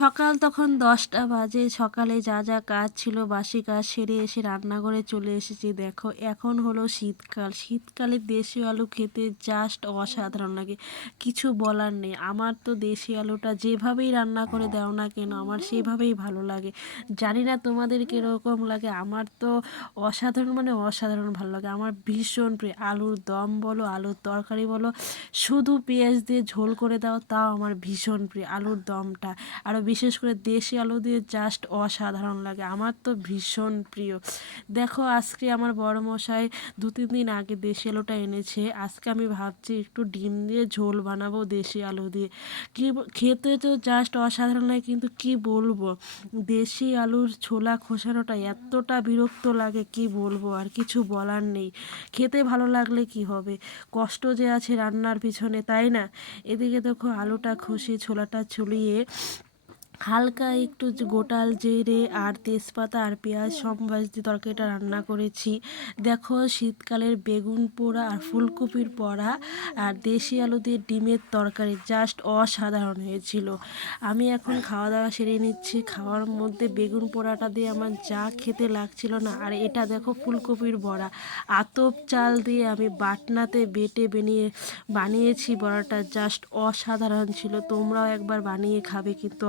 সকাল তখন 10টা বাজে। সকালে যা যা কাজ ছিল বাসি কাজ সেরে এসে রান্নাঘরে চলে এসেছি। দেখো এখন হলো শীতকাল। শীতকালে দেশি আলু খেতে জাস্ট অসাধারণ লাগে, কিছু বলার নেই। আমার তো দেশি আলুটা যেভাবেই রান্না করে দাও না কেন আমার সেভাবেই ভালো লাগে। জানি না তোমাদের কীরকম লাগে, আমার তো অসাধারণ মানে অসাধারণ ভালো লাগে। আমার ভীষণ প্রিয়। আলুর দম বলো, আলুর তরকারি বলো, শুধু পেঁয়াজ দিয়ে ঝোল করে দাও তাও আমার ভীষণ প্রিয় আলুর দমটা। আরও বিশেষ করে দেশি আলু দিয়ে জাস্ট অসাধারণ লাগে, আমার তো ভীষণ প্রিয়। দেখো আজকে আমার বড়মশাই 2-3 দিন আগে দেশি আলুটা এনেছে। আজকে আমি ভাবছি একটু ডিম দিয়ে ঝোল বানাবো দেশি আলু দিয়ে। কি খেতে তো জাস্ট অসাধারণ লাগে, কিন্তু কি বলবো, দেশি আলুর ছোলা খোসানোটা এতটা বিরক্ত লাগে কি বলবো, আর কিছু বলার নেই। খেতে ভালো লাগলে কি হবে, কষ্ট যে আছে রান্নার পিছনে, তাই না? এদিকে দেখো আলুটা খসে ছোলাটা ছুলিয়ে হালকা একটু গোটাল জিরে আর তেজপাতা আর পেঁয়াজ সম্বাস দিয়ে তরকারিটা রান্না করেছি। দেখো শীতকালের বেগুন পোড়া আর ফুলকপির পোড়া আর দেশি আলু দিয়ে ডিমের তরকারি জাস্ট অসাধারণ হয়েছিল। আমি এখন খাওয়া দাওয়া সেরে নিচ্ছি। খাওয়ার মধ্যে বেগুন পোড়াটা দিয়ে আমার যা খেতে লাগছিল না, আর এটা দেখো ফুলকপির বড়া আতপ চাল দিয়ে আমি বাটনাতে বেটে বানিয়েছি। বড়াটা জাস্ট অসাধারণ ছিল। তোমরাও একবার বানিয়ে খাবে কিন্তু